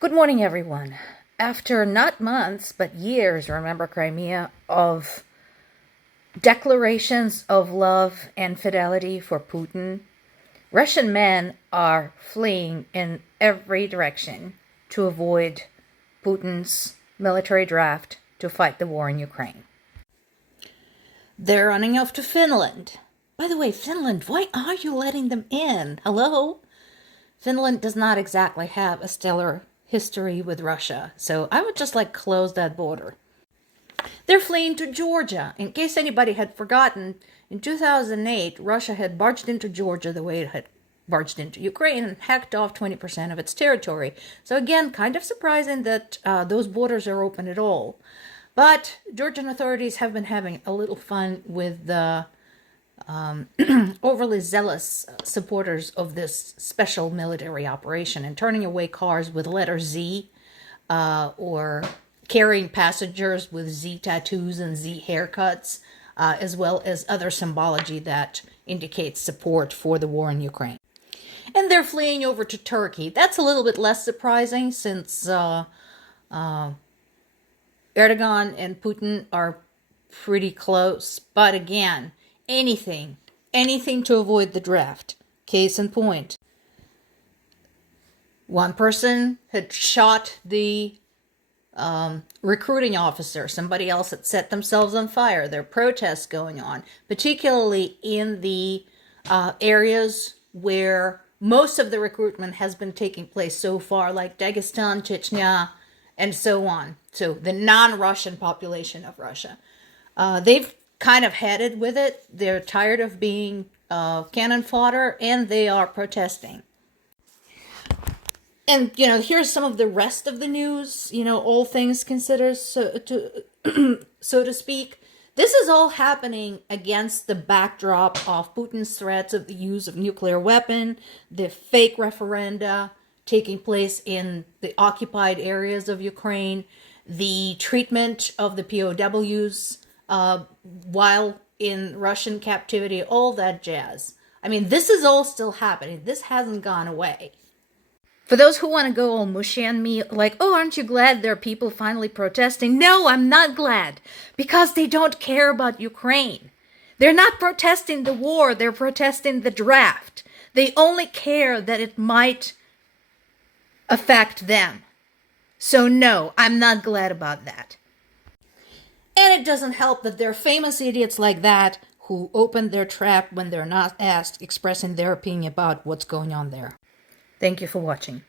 Good morning, everyone. After not months, but years, remember Crimea, of declarations of love and fidelity for Putin, Russian men are fleeing in every direction to avoid Putin's military draft to fight the war in Ukraine. They're running off to Finland. By the way, Finland, why are you letting them in? Hello? Finland does not exactly have a stellar history with Russia, so I would just close that border. They're fleeing to Georgia. In case anybody had forgotten, in 2008, Russia had barged into Georgia the way it had barged into Ukraine and hacked off 20% of its territory. So again, kind of surprising that those borders are open at all. But Georgian authorities have been having a little fun with the overly zealous supporters of this special military operation and turning away cars with letter Z or carrying passengers with Z tattoos and Z haircuts, as well as other symbology that indicates support for the war in Ukraine. And they're fleeing over to Turkey. That's a little bit less surprising since Erdogan and Putin are pretty close. But again, anything to avoid the draft. Case in point. One person had shot the recruiting officer. Somebody else had set themselves on fire. There are protests going on, particularly in the areas where most of the recruitment has been taking place so far, like Dagestan, Chechnya, and so on. So the non-Russian population of Russia. They've kind of headed with it. They're tired of being cannon fodder, and they are protesting. And, here's some of the rest of the news, all things considered, so to speak. This is all happening against the backdrop of Putin's threats of the use of nuclear weapon, the fake referenda taking place in the occupied areas of Ukraine, the treatment of the POWs while in Russian captivity, all that jazz. I mean, this is all still happening. This hasn't gone away. For those who want to go all mushy on me, oh, aren't you glad there are people finally protesting? No, I'm not glad, because they don't care about Ukraine. They're not protesting the war, they're protesting the draft. They only care that it might affect them. So no, I'm not glad about that. And it doesn't help that there are famous idiots like that who open their trap when they're not asked, expressing their opinion about what's going on there. Thank you for watching.